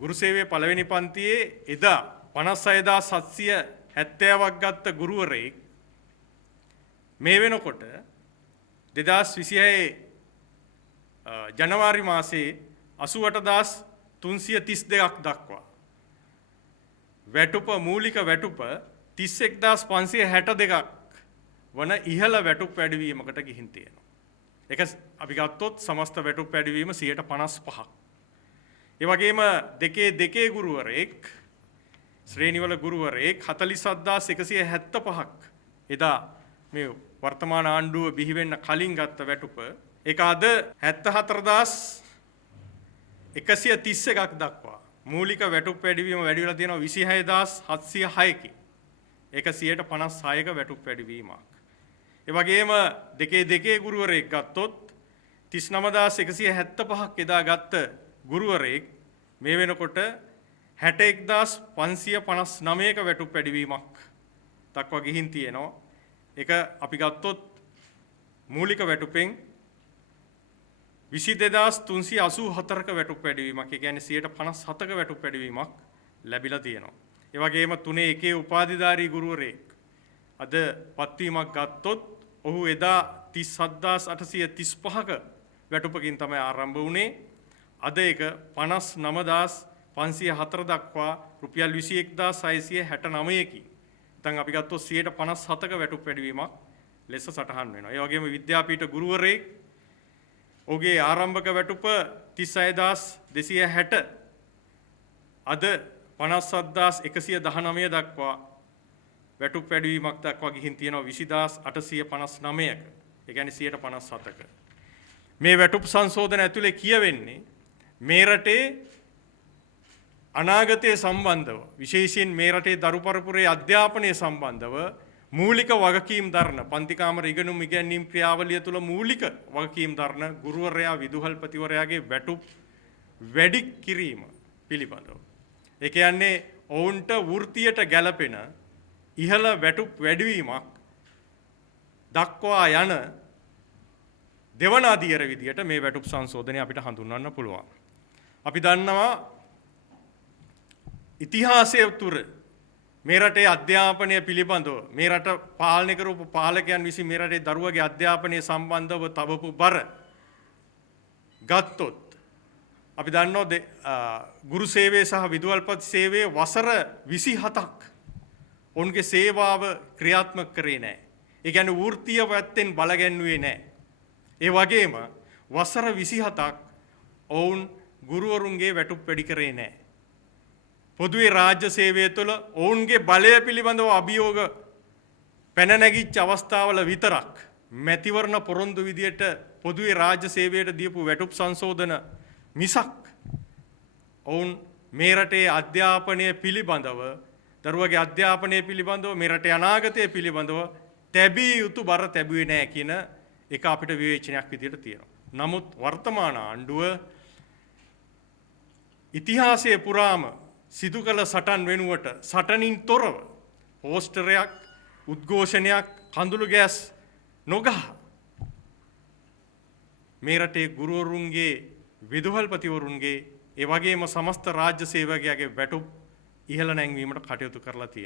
ගුරු සේවයේ පළවෙනි පන්තියේ එදා 56770ක් ගත්ත ගුරුවරයෙක් මේ වෙනකොට 2026 ජනවාරි මාසයේ 88332ක් දක්වා වැටුප මූලික වැටුප 31562ක් වන ඉහළ වැටුප් වැඩිවීමකට ගිහින් තියෙනවා. ඒක අපි ගත්තොත් සමස්ත වැටුප් වැඩිවීම 55%ක්. ඒ වගේම දෙකේ ගුරුවරයෙක් ශ්‍රේණිවල ගුරුවරයෙක් 47175ක් එදා මේ වර්තමාන ආණ්ඩුව බිහි වෙන්න කලින් ගත්ත වැටුප ඒක අද 74131ක් දක්වා මූලික වැටුප් වැඩිවීම වැඩි වෙලා තියෙනවා 26706කින්. ඒක 56%ක වැටුප් වැඩිවීමක්. ඒ වගේම දෙකේ ගුරුවරයෙක් ගත්තොත් 39175ක් එදා ගත්ත ගුරුවරයෙක් මේ වෙනකොට 61559ක වැටුප් වැඩිවීමක් දක්වා ගිහින් තියෙනවා. ඒක අපි ගත්තොත් මූලික වැටුපෙන් 22384ක වැටුප් වැඩිවීමක්. ඒ කියන්නේ 57ක වැටුප් වැඩිවීමක් ලැබිලා තියෙනවා. ඒ වගේම 3 උපාධිධාරී ගුරුවරයෙක් අද පත්වීමක් ගත්තොත් ඔහු එදා 37835ක වැටුපකින් තමයි ආරම්භ වුණේ. අද ඒක 59504 දක්වා රුපියල් 21669කින්. දැන් අපි ගත්තොත් 57ක වැටුප් වැඩිවීමක් ලෙස සටහන් වෙනවා. ඒ වගේම විද්‍යාපීඨ ගුරුවරයෙක් ඔහුගේ ආරම්භක වැටුප 36260 අද 57119 දක්වා වැටුප් වැඩිවීමක් දක්වා ගිහින් තියෙනවා 20859ක. ඒ කියන්නේ 57ක. මේ වැටුප් සංශෝධන ඇතුලේ කියවෙන්නේ මේ රටේ අනාගතයේ සම්බන්ධව විශේෂයෙන් මේ රටේ දරු පරපුරේ අධ්‍යාපනය සම්බන්ධව මූලික වගකීම් දරන පන්ති කාමර ඉගෙනුම් ඉගැන්වීම් ක්‍රියාවලිය තුළ මූලික වගකීම් දරන ගුරුවරයා විදුහල්පතිවරයාගේ වැටුප් වැඩි කිරීම පිළිබඳව. ඒ කියන්නේ ඔවුන්ට වෘත්තියට ගැළපෙන ඉහළ වැටුප් වැඩිවීමක් දක්වා යන දෙවන අධියර විදියට මේ වැටුප් සංශෝධනය අපිට හඳුන්වන්න පුළුවන්. අපි දන්නවා ඉතිහාසයේ තුර මේ රටේ අධ්‍යාපනය පිළිබඳව මේ රට පාලනය කරපු පාලකයන් විසින් මේ රටේ දරුවගේ අධ්‍යාපනය සම්බන්ධව තබපු බර ගත්තොත් අපි දන්නවා ගුරු සේවය සහ විදුහල්පති සේවයේ වසර 27ක් ඔවුන්ගේ සේවාව ක්‍රියාත්මක කරේ නැහැ. ඒ කියන්නේ වෘත්තීය පැත්තෙන් බලගැන්වුවේ නැහැ. ඒ වගේම වසර 27ක් ඔවුන් ගුරුවරුන්ගේ වැටුප් වැඩි කරේ නැහැ. පොදුවේ රාජ්‍ය සේවය තුළ ඔවුන්ගේ බලය පිළිබඳව අභියෝග පැන නැගිච්ච අවස්ථාවල විතරක් මැතිවරණ පොරොන්දු විදියට පොදුවේ රාජ්‍ය සේවයට දීපු වැටුප් සංශෝධන මිසක් ඔවුන් මේ රටේ අධ්‍යාපනය පිළිබඳව දරුවගේ අධ්‍යාපනය පිළිබඳව මේ රටේ අනාගතය පිළිබඳව තැබිය යුතු බර තැබුවේ නැහැ කියන එක අපිට විවේචනයක් විදියට තියෙනවා. නමුත් වර්තමාන ආණ්ඩුව ඉතිහාසයේ පුරාම සිදු කළ සටන් වෙනුවට සටනින් තොරව පෝස්ටරයක් උද්ඝෝෂණයක් කඳුළු ගෑස් නොගහ මේ රටේ ගුරුවරුන්ගේ විදුහල්පතිවරුන්ගේ ඒ වගේම සමස්ත රාජ්‍ය සේවකයාගේ වැටුප් ඉහළ නැංවීමට කටයුතු කරලා තියෙනවා.